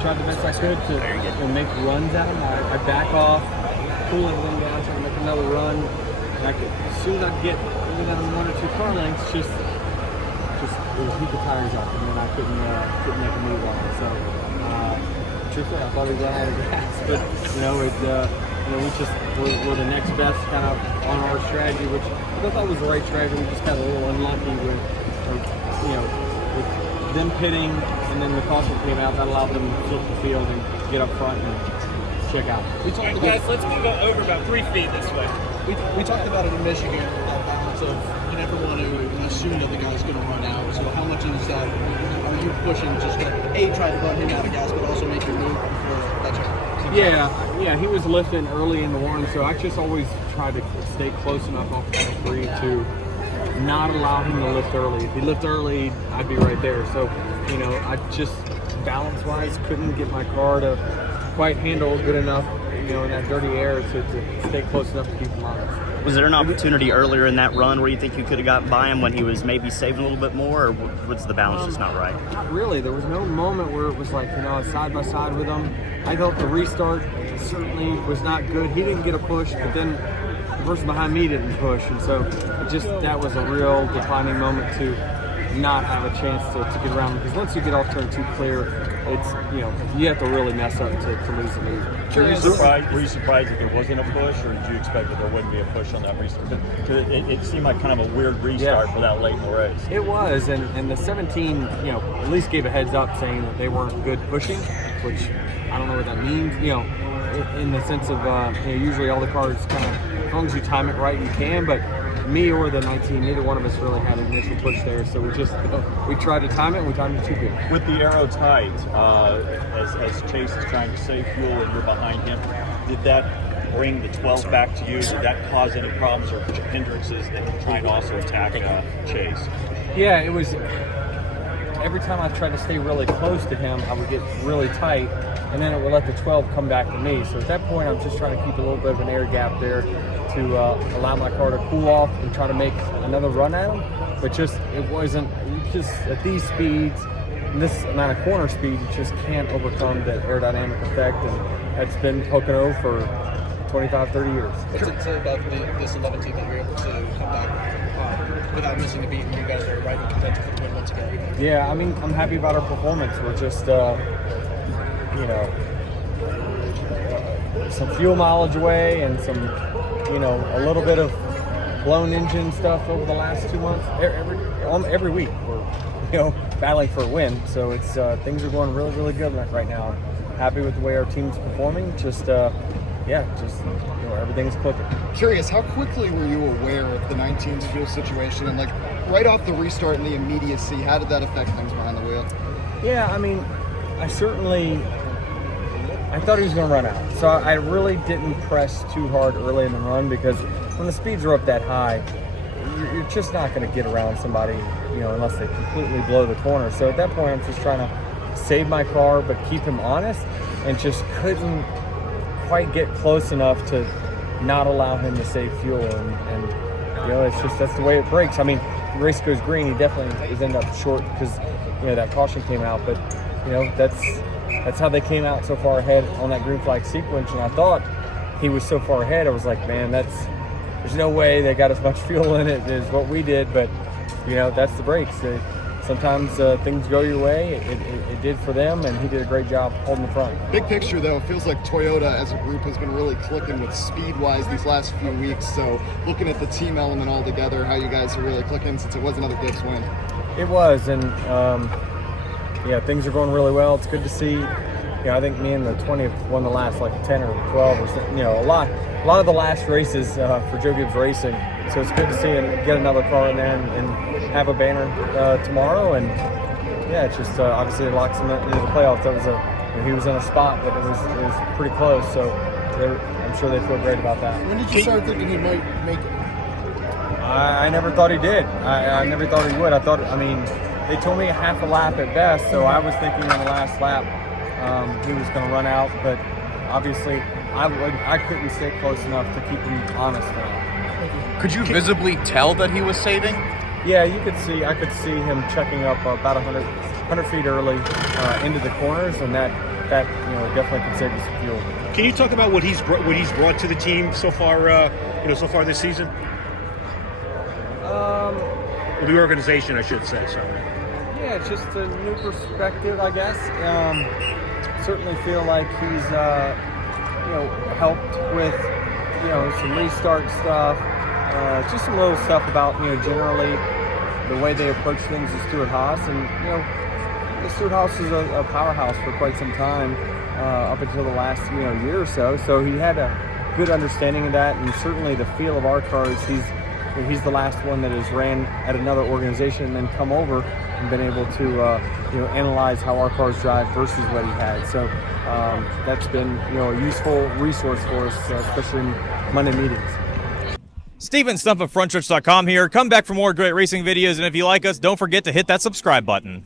tried the best I could to make runs at him. I back off, pull everything down, try to make another run. And as soon as I get within 1 or 2 car lengths, just it would heat the tires up, and then I couldn't make a move on it. So, truthfully, I thought he ran out of gas, but we're the next best kind of on our strategy, which I thought was the right strategy. We just got a little unlucky with them pitting, and then the caution came out. That allowed them to flip the field and get up front and check out. Guys, let's move over about 3 feet this way. We talked about it in Michigan, that balance of you never want to assume that the guy's going to run out. So how much is that? Are you pushing just to try to run him out of gas, but also make your move before that check? Yeah, he was lifting early in the warm, so I just always tried to stay close enough off the free to not allow him to lift early. If he lifted early, I'd be right there. So, I just balance-wise couldn't get my car to quite handle good enough, in that dirty air to stay close enough to keep him honest. Was there an opportunity earlier in that run where you think you could have gotten by him when he was maybe saving a little bit more, or was the balance just not right? Not really. There was no moment where it was like, side by side with him. I thought the restart certainly was not good. He didn't get a push, but then the person behind me didn't push, and so that was a real defining moment to not have a chance to get around him, because once you get off turn 2 clear, it's you have to really mess up to lose the lead. Were you surprised that there wasn't a push, or did you expect that there wouldn't be a push on that restart? Because it seemed like kind of a weird restart for that late in the race. It was, and the 17, at least gave a heads up saying that they weren't good pushing, which I don't know what that means. In the sense of usually all the cars kind of, as long as you time it right, you can, but me or the 19, neither one of us really had an initial push there, so we tried to time it, and we timed it too good. With the arrow tight, as Chase is trying to save fuel and you're behind him, did that bring the 12 back to you? Did that cause any problems or hindrances that you're trying to also attack Chase? Yeah, it was. Every time I tried to stay really close to him, I would get really tight, and then it would let the 12 come back to me. So at that point, I'm just trying to keep a little bit of an air gap there to allow my car to cool off and try to make another run at him. But it wasn't at these speeds, and this amount of corner speed, you just can't overcome that aerodynamic effect, and that's been Pocono for 25, 30 years. What's it say about this 11 team that you're able to come back without missing a beat, and you guys are right in contention for the win once again? Yeah, I mean, I'm happy about our performance. We're just, some fuel mileage away and some, a little bit of blown engine stuff over the last 2 months. Every week we're, battling for a win. So it's things are going really, really good right now. Happy with the way our team's performing. Everything's clicking. Curious, how quickly were you aware of the 19's fuel situation, and right off the restart and the immediacy, how did that affect things behind the wheel? Yeah, I mean, I thought he was going to run out, so I really didn't press too hard early in the run, because when the speeds are up that high, you're just not going to get around somebody, unless they completely blow the corner. So at that point, I'm just trying to save my car, but keep him honest, and just couldn't quite get close enough to not allow him to save fuel, and that's the way it breaks. I mean, the race goes green, he definitely is end up short because that caution came out, but that's how they came out so far ahead on that green flag sequence. And I thought he was so far ahead, I was like, man, there's no way they got as much fuel in it as what we did, but that's the brakes. Sometimes things go your way. It did for them, and he did a great job holding the front. Big picture, though, it feels like Toyota as a group has been really clicking with speed-wise these last few weeks. So looking at the team element all together, how you guys are really clicking since it was another Gibbs win. It was, and things are going really well. It's good to see. I think me and the 20 have won the last 10 or 12 or something. A lot of the last races for Joe Gibbs Racing. So it's good to see and get another car in there and have a banner tomorrow. And it's just obviously it locks him into the playoffs. That was he was in a spot that it was pretty close. So I'm sure they feel great about that. When did you start thinking he might make it? I never thought he did. I never thought he would. They told me a half a lap at best, so I was thinking on the last lap he was going to run out, but obviously I couldn't stay close enough to keep him honest enough. Could you visibly tell that he was saving? Yeah, I could see him checking up about 100 feet early into the corners, and that that definitely can save you some fuel. Can you talk about what he's brought to the team so far? So far this season. Or the organization, I should say. Sorry. Yeah, it's just a new perspective, I guess. Certainly feel like he's helped with some restart stuff, just some little stuff about generally the way they approach things with Stewart Haas, and Stewart Haas is a powerhouse for quite some time, up until the last year or so. So he had a good understanding of that, and certainly the feel of our cars. He's the last one that has ran at another organization and then come over and been able to analyze how our cars drive versus what he had. So that's been a useful resource for us, especially in Monday meetings. Steven Stump of Frontstretch.com here. Come back for more great racing videos, and if you like us, don't forget to hit that subscribe button.